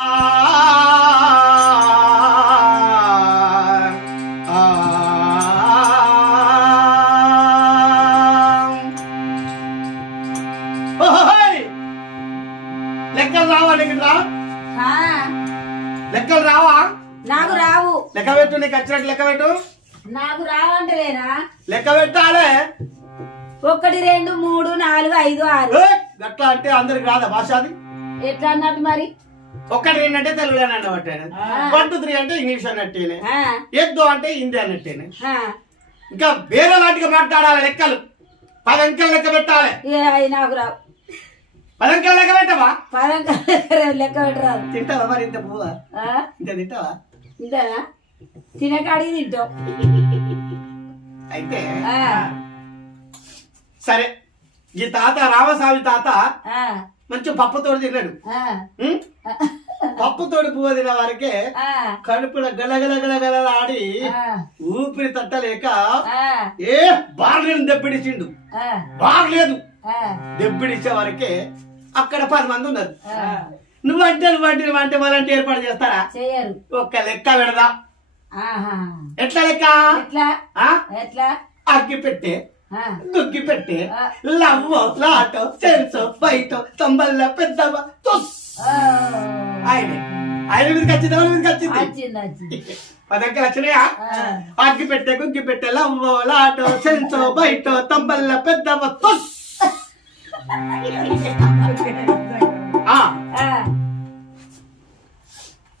లెక్కలు రావా నీకు లెక్కలు రావా నాకు రావు లెక్క పెట్టు నీకు వచ్చినట్టు లెక్క పెట్టు నాకు రావంటలేనా లెక్క పెట్టాలే 1 2 3 4 5 6 గట్లా అంటే అందరికి రాదా భాష అది ఎట్లా అన్నట్టు మరి 1 2 అంటే తెలుగు అన్నట్టే 1 2 3 అంటే ఇంగ్లీష్ అన్నట్టేనే ఎద్దు అంటే హిందీ అన్నట్టేనే ఇంకా వేరే వాటిగా మాట్లాడాలి లెక్కలు 10 అంకెలు లెక్క పెట్టాలి నాకు రావు 10 అంకెలు లెక్క పెట్టవా 10 అంకెలు లెక్క పెట్టరాదు తింటావా మరి ఇంత పువ్వా ఇంత తింటావా ఇంతనా తినకాడికి తింటావు అయితే సరే ఈ తాత రామస్వామి తాత మంచి పప్పుతోడు తిన్నాడు పప్పుతోడు పువ్వు తిన వారికి కడుపులో గలగల గలగల ఆడి ఊపిరి తట్టలేక ఏ బార్లేని దెబ్బడిచిండు బార్లేదు దెబ్బడిచ్చే వారికి అక్కడ 10 మంది ఉన్నారు నువ్వంటే వాళ్ళంటే ఏర్పాటు చేస్తారా చేయరు ఒక్క లెక్క పెడదా ఎట్లా లెక్క ఎట్లా అగ్గి పెట్టే దుగ్గి పెట్టే లవ్వో లాటో సెన్సో బయటో తొంబల్ల పెద్దవ ఆయన మీదకి వచ్చింది ఎవరి మీదకి వచ్చింది 10 అంకెలు వచ్చినాయా అగ్గి పెట్టే గుగ్గి పెట్టే లవ్వో లాటో సెన్సో బయటో తొంబల్ల పెద్దవ